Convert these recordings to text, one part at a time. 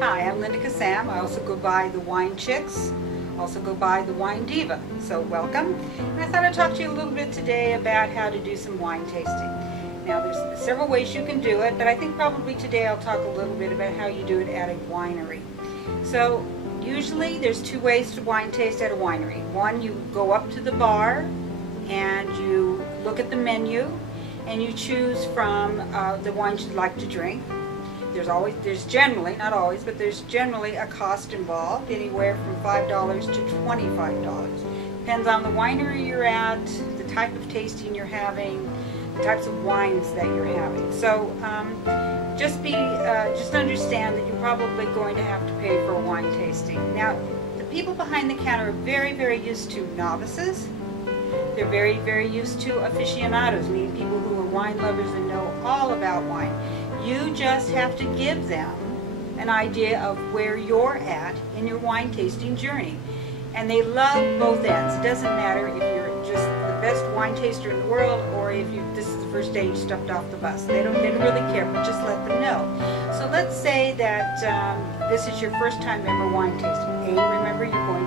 Hi, I'm Linda Kissam. I also go by the Wine Chicks, also go by the Wine Diva. So welcome. And I thought I'd talk to you a little bit today about how to do some wine tasting. Now there's several ways you can do it, but I think probably today I'll talk a little bit about how you do it at a winery. So usually there's two ways to wine taste at a winery. One, you go up to the bar and you look at the menu and you choose from the wines you'd like to drink. There's generally, not always, but there's generally a cost involved, anywhere from $5 to $25. Depends on the winery you're at, the type of tasting you're having, the types of wines that you're having. So just understand that you're probably going to have to pay for a wine tasting. Now, the people behind the counter are very, very used to novices. They're very, very used to aficionados, meaning people who are wine lovers and know all about wine. You just have to give them an idea of where you're at in your wine tasting journey. And they love both ends. It doesn't matter if you're just the best wine taster in the world or if this is the first day you stepped off the bus. They don't really care, but just let them know. So let's say that this is your first time ever wine tasting. Remember, you're going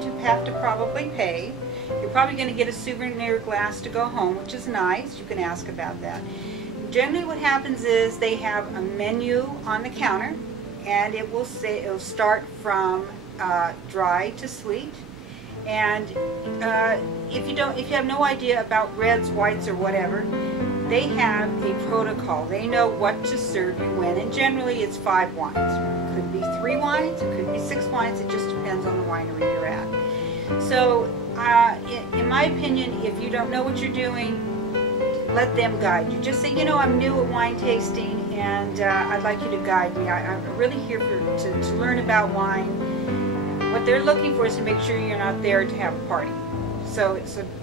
to have to probably pay. You're probably going to get a souvenir glass to go home, which is nice. You can ask about that. Generally what happens is they have a menu on the counter and it'll start from dry to sweet. And if you have no idea about reds, whites, or whatever, they have a protocol. They know what to serve you when, and generally it's 5 wines. It could be 3 wines, it could be 6 wines, it just depends on the winery you're at. So in my opinion, if you don't know what you're doing, let them guide you. Just say, you know, I'm new at wine tasting and I'd like you to guide me. I'm really here to learn about wine. What they're looking for is to make sure you're not there to have a party. So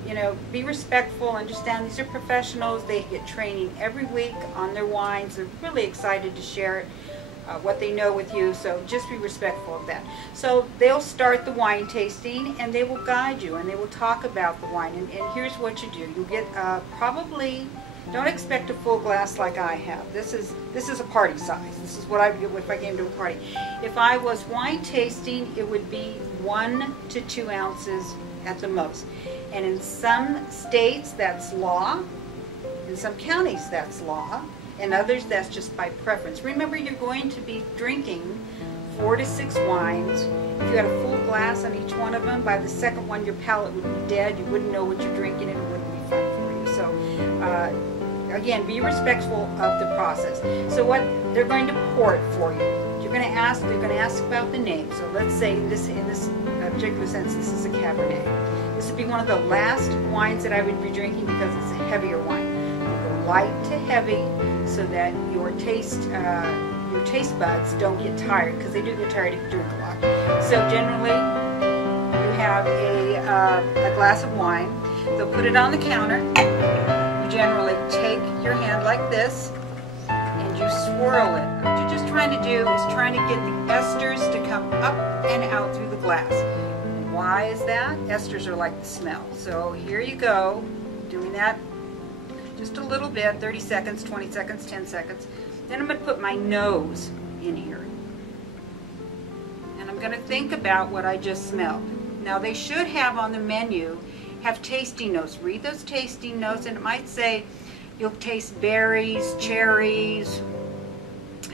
you know, be respectful, understand these are professionals. They get training every week on their wines. They're really excited to share it, what they know with you, so just be respectful of that. So they'll start the wine tasting and they will guide you and they will talk about the wine, and here's what you do. You'll get probably, don't expect a full glass like I have. This is a party size. This is what I would get if I came to a party. If I was wine tasting, it would be 1 to 2 ounces at the most. And in some states that's law, in some counties that's law, and others that's just by preference. Remember, you're going to be drinking 4 to 6 wines. If you had a full glass on each one of them, by the second one your palate would be dead. You wouldn't know what you're drinking and it wouldn't be fun for you. So again, be respectful of the process. So what they're going to pour it for you. They're going to ask about the name. So let's say in this particular sense, this is a Cabernet. This would be one of the last wines that I would be drinking because it's a heavier wine. Light to heavy, so that your taste buds don't get tired, because they do get tired if you drink a lot. So generally, you have a glass of wine. They'll put it on the counter. You generally take your hand like this and you swirl it. What you're just trying to do is trying to get the esters to come up and out through the glass. And why is that? Esters are like the smell. So here you go, doing that just a little bit, 30 seconds, 20 seconds, 10 seconds. Then I'm going to put my nose in here. And I'm going to think about what I just smelled. Now they should have on the menu, have tasting notes. Read those tasting notes and it might say you'll taste berries, cherries,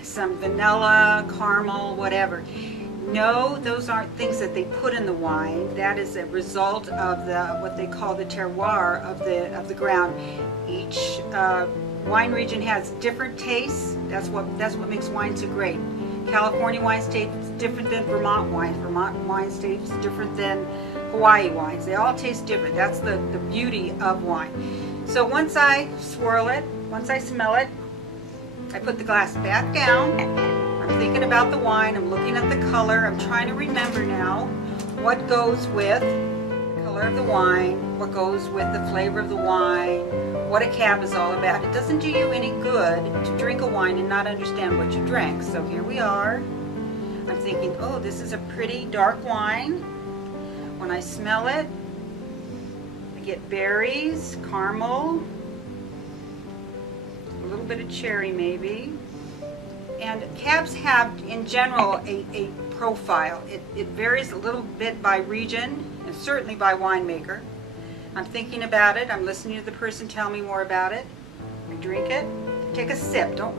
some vanilla, caramel, whatever. No, those aren't things that they put in the wine. That is a result of what they call the terroir of the ground. Each wine region has different tastes. That's what makes wine so great. California wines taste different than Vermont wines. Vermont wines taste different than Hawaii wines. They all taste different. That's the beauty of wine. So once I swirl it, once I smell it, I put the glass back down. I'm thinking about the wine, I'm looking at the color, I'm trying to remember now what goes with the color of the wine, what goes with the flavor of the wine, what a cab is all about. It doesn't do you any good to drink a wine and not understand what you drank. So here we are. I'm thinking, oh, this is a pretty dark wine. When I smell it, I get berries, caramel, a little bit of cherry maybe. And cabs have, in general, a profile. It varies a little bit by region and certainly by winemaker. I'm thinking about it. I'm listening to the person tell me more about it. I drink it. Take a sip. Don't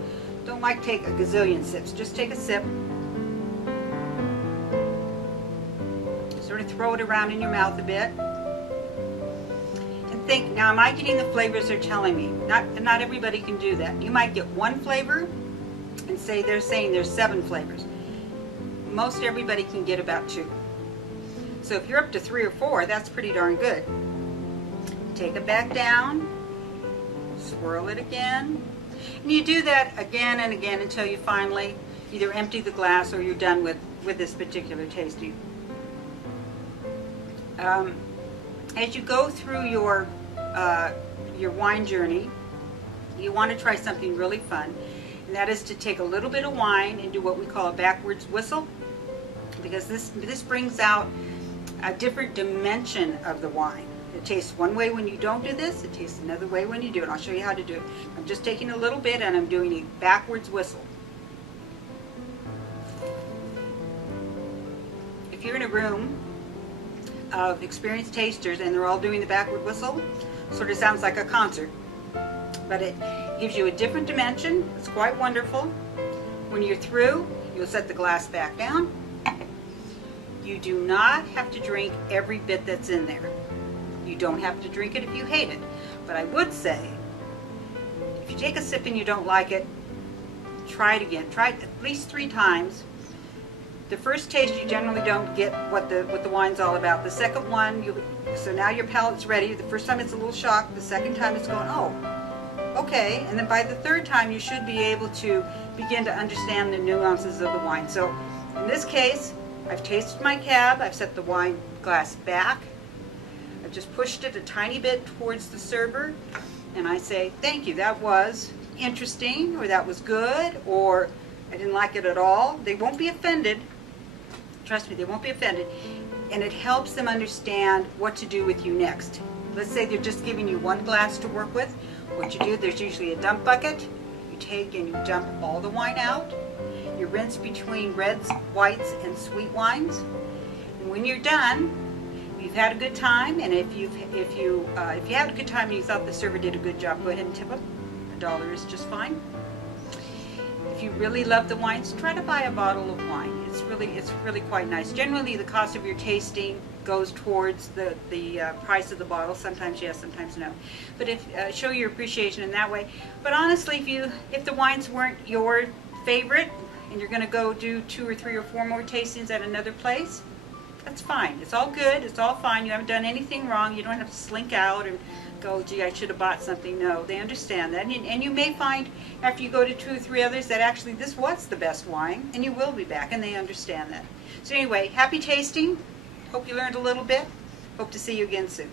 like take a gazillion sips. Just take a sip. Sort of throw it around in your mouth a bit. And think, now am I getting the flavors they're telling me? Not everybody can do that. You might get one flavor and say they're saying there's 7 flavors. Most everybody can get about 2. So if you're up to 3 or 4, that's pretty darn good. Take it back down, swirl it again, and you do that again and again until you finally either empty the glass or you're done with this particular tasting. As you go through your wine journey, you want to try something really fun, and that is to take a little bit of wine and do what we call a backwards whistle, because this brings out a different dimension of the wine. It tastes one way when you don't do this, it tastes another way when you do it. I'll show you how to do it. I'm just taking a little bit and I'm doing a backwards whistle. If you're in a room of experienced tasters and they're all doing the backward whistle, sort of sounds like a concert. But it gives you a different dimension. It's quite wonderful. When you're through, you'll set the glass back down. You do not have to drink every bit that's in there. You don't have to drink it if you hate it. But I would say, if you take a sip and you don't like it, try it again. Try it at least 3 times. The first taste you generally don't get what the wine's all about. The second one, so now your palate's ready. The first time it's a little shocked. The second time it's going, oh, okay. And then by the 3rd time you should be able to begin to understand the nuances of the wine. So in this case, I've tasted my cab. I've set the wine glass back. I've just pushed it a tiny bit towards the server, and I say, thank you, that was interesting, or that was good, or I didn't like it at all. They won't be offended. Trust me, they won't be offended. And it helps them understand what to do with you next. Let's say they're just giving you 1 glass to work with. What you do, there's usually a dump bucket. You take and you dump all the wine out. You rinse between reds, whites, and sweet wines. And when you're done, you've had a good time, and if you had a good time and you thought the server did a good job, go ahead and tip them. $1 is just fine. If you really love the wines, try to buy a bottle of wine. It's really quite nice. Generally, the cost of your tasting goes towards the price of the bottle. Sometimes yes, sometimes no. But show your appreciation in that way. But honestly, if the wines weren't your favorite and you're going to go do 2 or 3 or 4 more tastings at another place, that's fine. It's all good. It's all fine. You haven't done anything wrong. You don't have to slink out and go, gee, I should have bought something. No, they understand that. And you may find after you go to 2 or 3 others that actually this was the best wine, and you will be back, and they understand that. So anyway, happy tasting. Hope you learned a little bit. Hope to see you again soon.